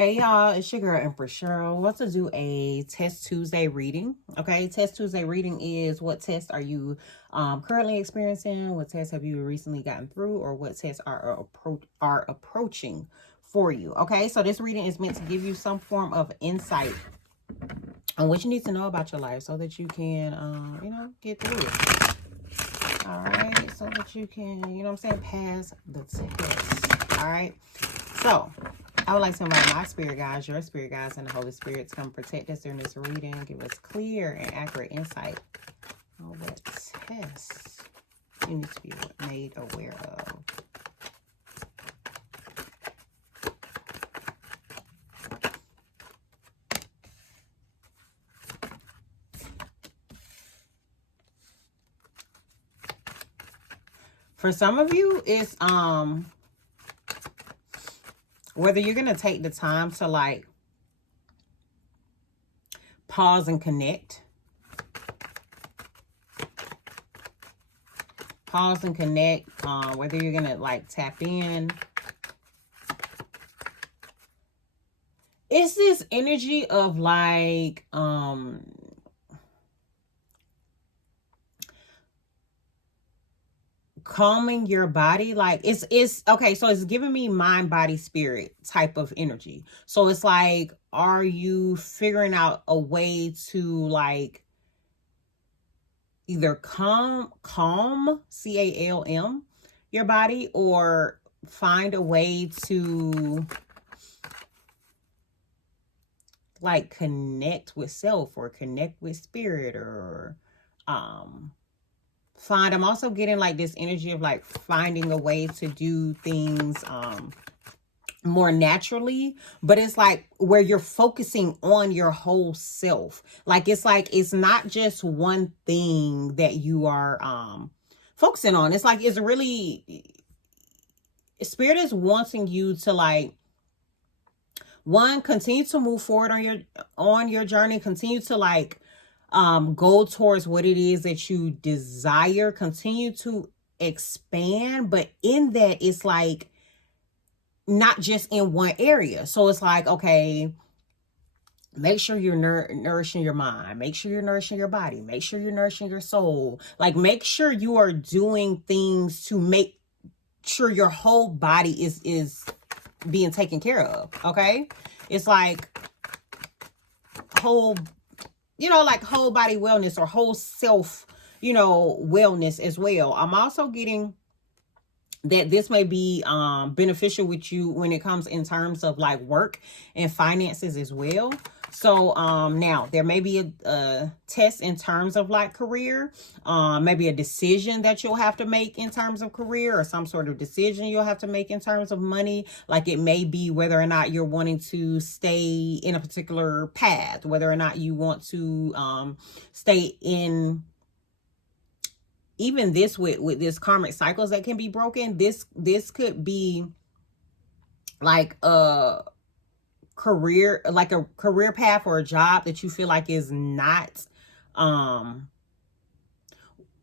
Hey y'all, it's your girl Empress Cheryl. Want to do a Test Tuesday reading. Okay, Test Tuesday reading is what test are you currently experiencing, what tests have you recently gotten through, or what tests are approaching for you. Okay, so this reading is meant to give you some form of insight on what you need to know about your life so that you can get through it. All right, so that you can, pass the test. All right, so I would like to invite my spirit guides, your spirit guides, and the Holy Spirit to come protect us during this reading, give us clear and accurate insight on what tests you need to be made aware of. For some of you, it's whether you're gonna take the time to like pause and connect. Pause and connect, whether you're gonna like tap in. It's this energy of like calming your body. Like it's okay, so it's giving me mind, body, spirit type of energy. So it's like, are you figuring out a way to like either calm CALM your body, or find a way to like connect with self or connect with spirit, or I'm also getting like this energy of like finding a way to do things more naturally, but it's like where you're focusing on your whole self. Like it's not just one thing that you are focusing on. It's like, it's really, spirit is wanting you to like, one, continue to move forward on your journey, continue to like go towards what it is that you desire, continue to expand, but in that, it's like not just in one area. So it's like, okay, make sure you're nourishing your mind, make sure you're nourishing your body, make sure you're nourishing your soul. Like, make sure you are doing things to make sure your whole body is being taken care of. Okay, it's like whole, like whole body wellness, or whole self, wellness as well. I'm also getting that this may be beneficial with you when it comes in terms of like work and finances as well. So now there may be a test in terms of like career, maybe a decision that you'll have to make in terms of career, or some sort of decision you'll have to make in terms of money. Like, it may be whether or not you're wanting to stay in a particular path, whether or not you want to stay in, even this with this karmic cycles that can be broken. This could be like a career, like a career path or a job that you feel like is not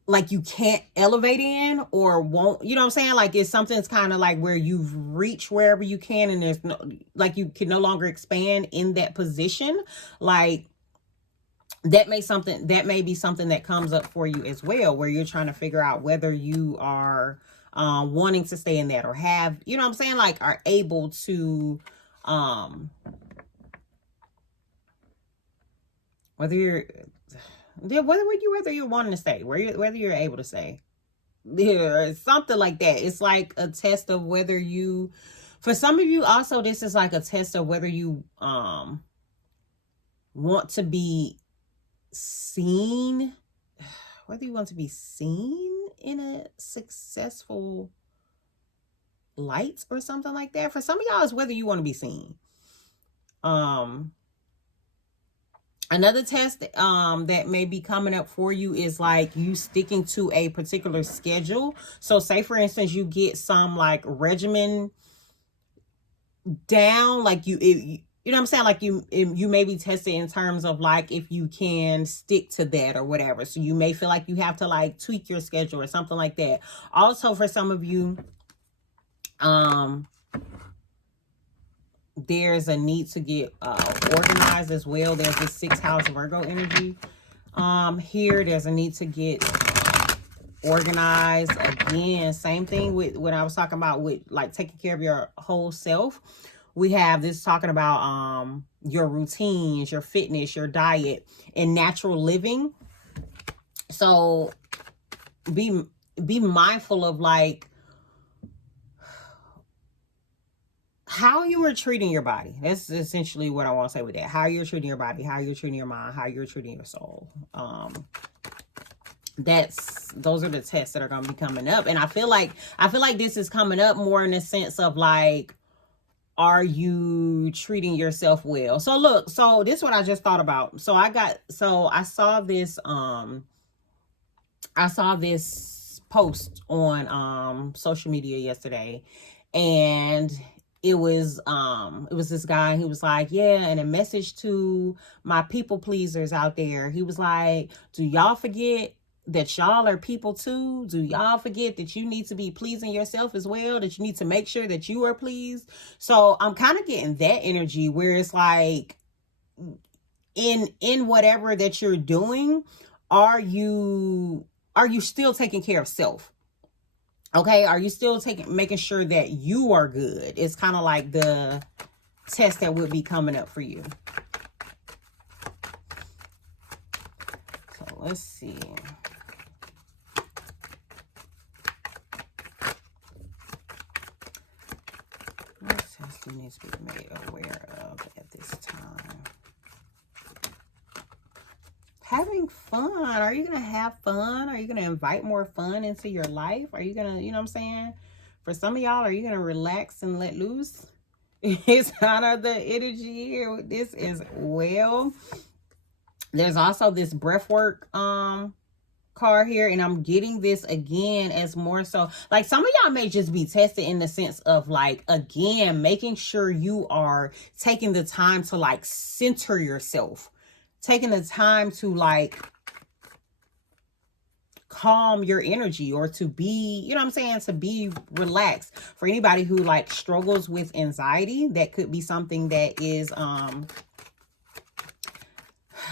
like you can't elevate in, or won't, you know what I'm saying? Like, it's something's kind of like where you've reached wherever you can, and there's no, like, you can no longer expand in that position. Like, that may be something that comes up for you as well, where you're trying to figure out whether you are wanting to stay in that, or have, you know what I'm saying, like, are able to whether you're wanting to stay, whether you're able to stay, there, something like that. It's like a test of whether you, for some of you also, this is like a test of whether you want to be seen, whether you want to be seen in a successful light or something like that. For some of y'all, it's whether you want to be seen. Another test that may be coming up for you is like you sticking to a particular schedule. So say, for instance, you get some like regimen down, like you know what I'm saying? Like you may be tested in terms of like if you can stick to that or whatever. So you may feel like you have to like tweak your schedule or something like that. Also, for some of you, there's a need to get organized as well. There's this 6th house Virgo energy. Here, there's a need to get organized. Again, same thing with what I was talking about with like taking care of your whole self. We have this talking about your routines, your fitness, your diet, and natural living. So be mindful of like how you are treating your body. That's essentially what I want to say with that. How you're treating your body, how you're treating your mind, how you're treating your soul. Those are the tests that are going to be coming up. And I feel like this is coming up more in the sense of like, are you treating yourself well? So look, so this is what I just thought about. So I saw this post on social media yesterday, and it was this guy. He was like, yeah, and a message to my people pleasers out there. He was like, do y'all forget that y'all are people too? Do y'all forget that you need to be pleasing yourself as well? That you need to make sure that you are pleased? So I'm kind of getting that energy where it's like, in whatever that you're doing, are you still taking care of self? Okay, are you still making sure that you are good? It's kind of like the test that would be coming up for you. So let's see. What test you need to be made aware of at this time? Having fun. Are you going to have fun? Are you going to invite more fun into your life? Are you going to, you know what I'm saying? For some of y'all, are you going to relax and let loose? It's kind of the energy here with this as well. There's also this breath work card here, and I'm getting this again as more so like some of y'all may just be tested in the sense of like, again, making sure you are taking the time to like center yourself, taking the time to like calm your energy, or to be, you know what I'm saying, to be relaxed. For anybody who like struggles with anxiety, that could be something that is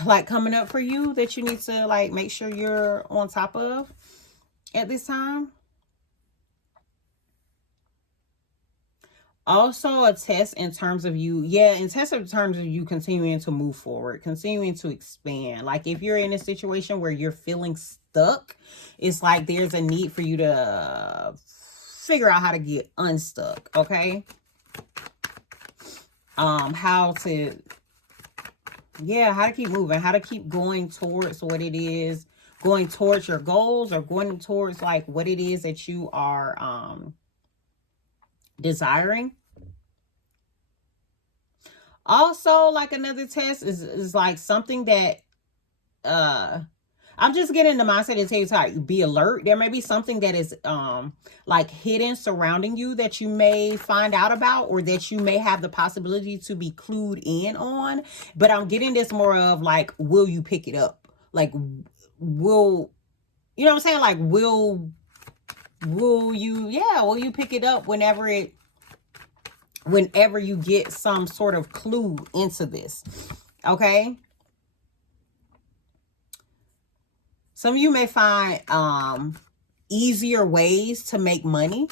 like coming up for you, that you need to like make sure you're on top of at this time. Also a test in terms of you, in terms of you continuing to move forward, continuing to expand. Like if you're in a situation where you're feeling stuck, it's like there's a need for you to figure out how to get unstuck, okay? How to keep moving, how to keep going towards what it is, going towards your goals, or going towards like what it is that you are desiring. Also, like another test is like something that I'm just getting the mindset to tell you to be alert. There may be something that is like hidden surrounding you that you may find out about, or that you may have the possibility to be clued in on. But I'm getting this more of like, will you pick it up? Like, you know what I'm saying? Like, will you pick it up whenever you get some sort of clue into this? Okay. Some of you may find easier ways to make money.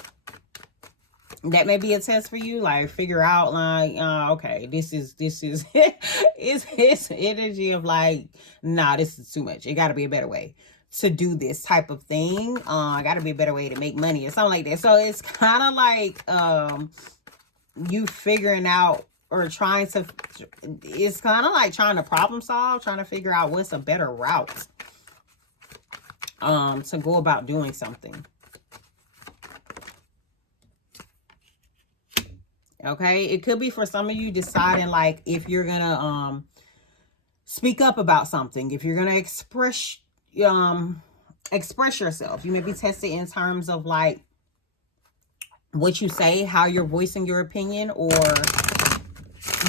That may be a test for you. Like figure out like, okay, this is it's energy of like, nah, this is too much. It got to be a better way to do this type of thing. Got to be a better way to make money or something like that. So it's kind of like you figuring out, or it's kind of like trying to problem solve, trying to figure out what's a better route to go about doing something. Okay, it could be for some of you deciding like if you're gonna speak up about something, if you're gonna express yourself. You may be tested in terms of like what you say, how you're voicing your opinion, or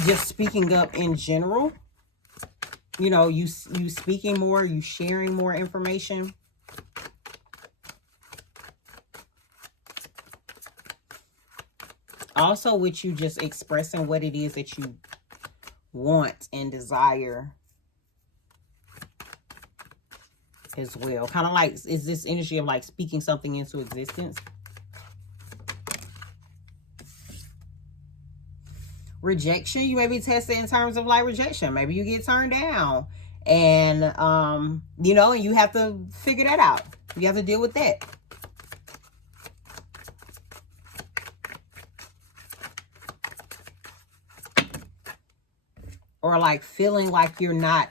just speaking up in general. You know, you speaking more, you sharing more information. also with you just expressing what it is that you want and desire as well. Kind of like, is this energy of like speaking something into existence? Rejection, you may be tested in terms of like rejection. Maybe you get turned down, and you know, and you have to figure that out. You have to deal with that. Or like feeling like you're not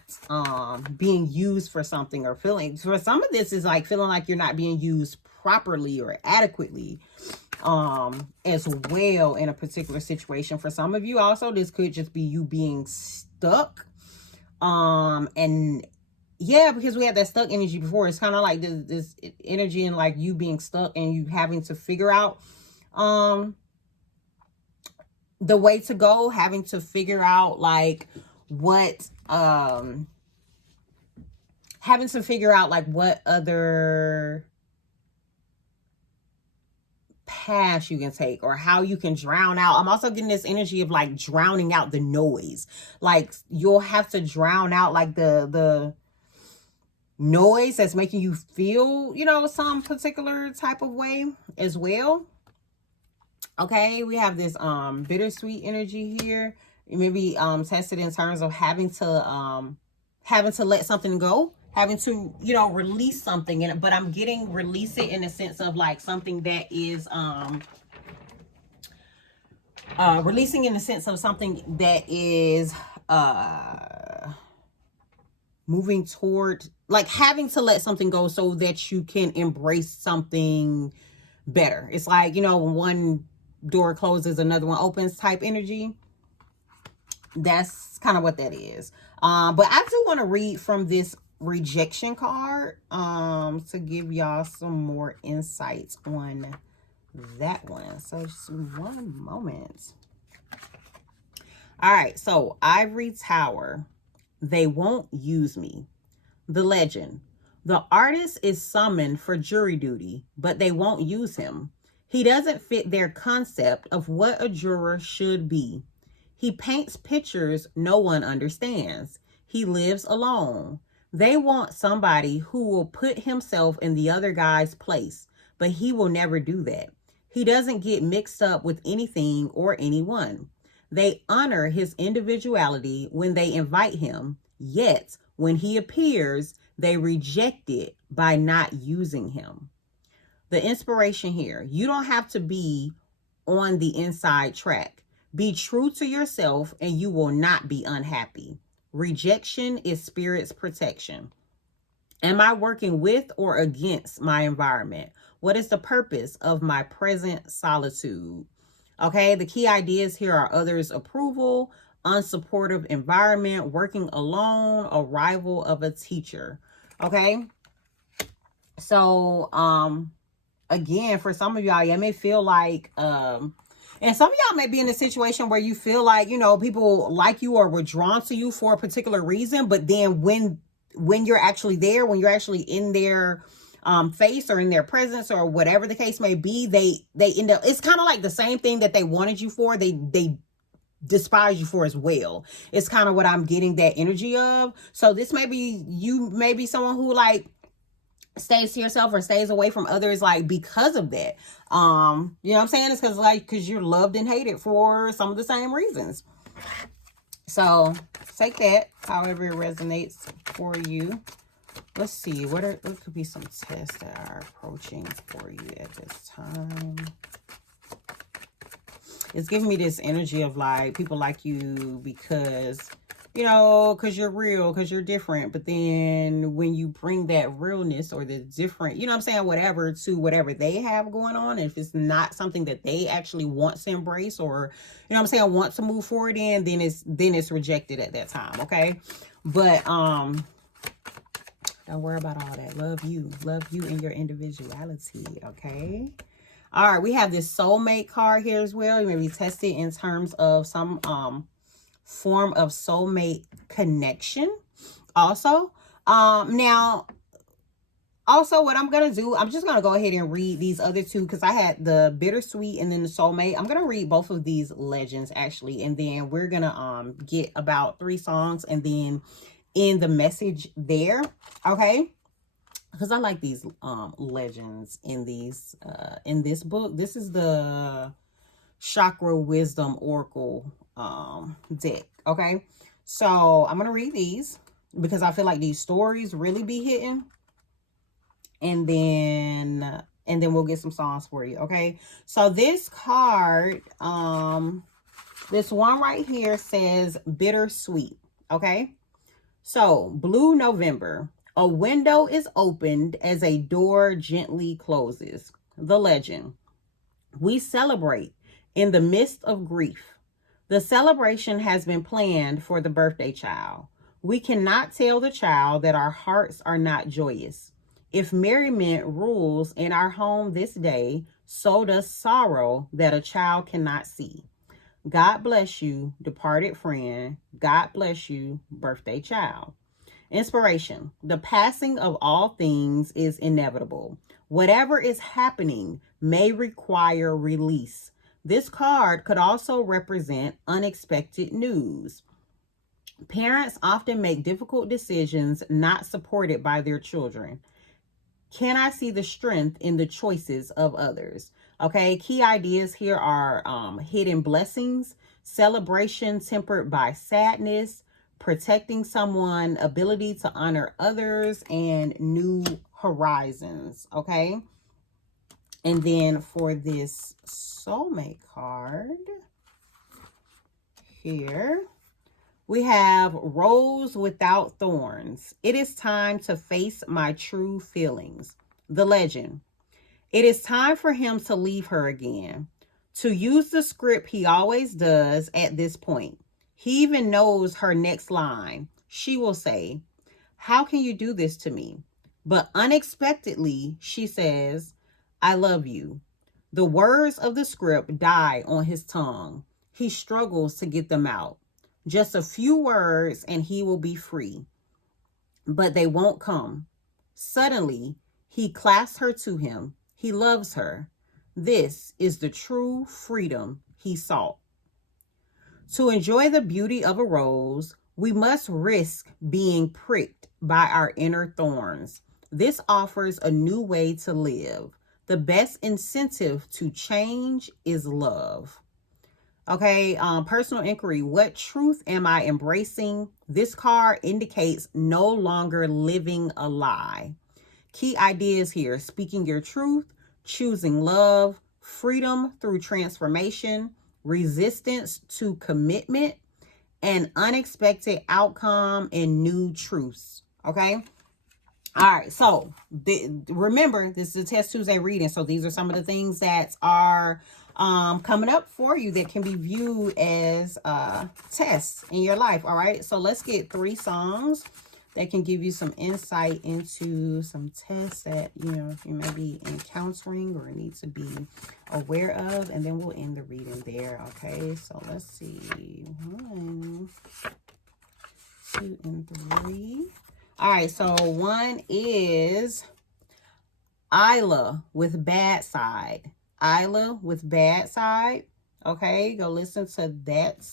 being used for something, or feeling, for some of this is like feeling like you're not being used properly or adequately as well in a particular situation. For some of you also, this could just be you being stuck. And yeah, because we had that stuck energy before. It's kind of like this energy and like you being stuck and you having to figure out the way to go, having to figure out like what having to figure out like what other path you can take, or how you can drown out. I'm also getting this energy of like drowning out the noise. Like you'll have to drown out like the noise that's making you feel, you know, some particular type of way as well. Okay, we have this bittersweet energy here. You may be tested in terms of having to let something go, having to, you know, release something in it. But I'm getting release it in the sense of like something that is releasing in the sense of something that is moving toward, like having to let something go so that you can embrace something better. It's like, you know, when one door closes, another one opens type energy. That's kind of what that is. But I do want to read from this rejection card to give y'all some more insights on that one. So just one moment. All right, so Ivory Tower. They won't use me. The legend. The artist is summoned for jury duty, but they won't use him. He doesn't fit their concept of what a juror should be. He paints pictures no one understands. He lives alone. They want somebody who will put himself in the other guy's place, but he will never do that. He doesn't get mixed up with anything or anyone. They honor his individuality when they invite him, yet when he appears, they reject it by not using him. The inspiration here, you don't have to be on the inside track. Be true to yourself and you will not be unhappy. Rejection is spirit's protection. Am I working with or against my environment? What is the purpose of my present solitude? Okay, the key ideas here are others' approval, unsupportive environment, working alone, arrival of a teacher. Okay, so again, for some of y'all, you may feel like and some of y'all may be in a situation where you feel like, you know, people like you or were drawn to you for a particular reason, but then when you're actually there, when you're actually in their face or in their presence or whatever the case may be, they end up, it's kind of like the same thing that they wanted you for, they despise you for as well. It's kind of what I'm getting that energy of. So this may be, you may be someone who like stays to yourself or stays away from others like because of that. You know what I'm saying? It's because you're loved and hated for some of the same reasons. So take that however it resonates for you. Let's see, what could be some tests that are approaching for you at this time? It's giving me this energy of like people like you because, you know, because you're real, because you're different. But then when you bring that realness or the different, you know what I'm saying, whatever to whatever they have going on, if it's not something that they actually want to embrace or, you know what I'm saying, want to move forward in, then it's rejected at that time. Okay. But don't worry about all that. Love you and your individuality. Okay. All right. We have this soulmate card here as well. You may be tested in terms of some form of soulmate connection also. Now Also, what I'm going to do, I'm just going to go ahead and read these other two because I had the bittersweet and then the soulmate. I'm going to read both of these legends actually. And then we're going to get about 3 songs and then end the message there. Okay. Because I like these legends in these in this book. This is the Chakra Wisdom Oracle deck. Okay. So I'm going to read these because I feel like these stories really be hitting. And then we'll get some songs for you. Okay. So this card, this one right here says bittersweet. Okay. So blue November, a window is opened as a door gently closes. The legend. We celebrate in the midst of grief. The celebration has been planned for the birthday child. We cannot tell the child that our hearts are not joyous. If merriment rules in our home this day, so does sorrow that a child cannot see. God bless you, departed friend. God bless you, birthday child. Inspiration. The passing of all things is inevitable. Whatever is happening may require release. This card could also represent unexpected news. Parents often make difficult decisions not supported by their children. Can I see the strength in the choices of others? Okay, key ideas here are hidden blessings, celebration tempered by sadness, protecting someone, ability to honor others, and new horizons. Okay, and then for this soulmate card here, we have Rose Without Thorns. It is time to face my true feelings. The legend. It is time for him to leave her again. To use the script he always does at this point. He even knows her next line. She will say, "How can you do this to me?" But unexpectedly, she says, "I love you." The words of the script die on his tongue. He struggles to get them out. Just a few words and he will be free. But they won't come. Suddenly, he clasps her to him. He loves her. This is the true freedom he sought. To enjoy the beauty of a rose, we must risk being pricked by our inner thorns. This offers a new way to live. The best incentive to change is love. Okay, personal inquiry. What truth am I embracing? This card indicates no longer living a lie. Key ideas here: speaking your truth, choosing love, freedom through transformation, resistance to commitment, and unexpected outcome and new truths. Okay. All right, so remember, this is a Test Tuesday reading, so these are some of the things that are coming up for you that can be viewed as tests in your life. All right, so let's get 3 songs that can give you some insight into some tests that you may be encountering or need to be aware of, and then we'll end the reading there. Okay, so let's see, 1, 2, and 3. All right, so 1 is Isla with Bad Side. Isla with Bad Side. Okay, go listen to that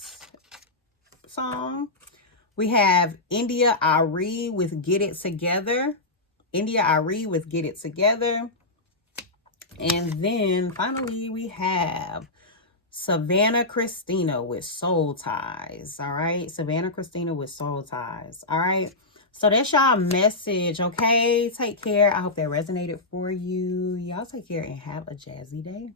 song. We have India Ari with Get It Together. India Ari with Get It Together. And then finally we have Savannah Christina with Soul Ties. All right, Savannah Christina with Soul Ties. All right. So that's y'all message, okay? Take care. I hope that resonated for you. Y'all take care and have a jazzy day.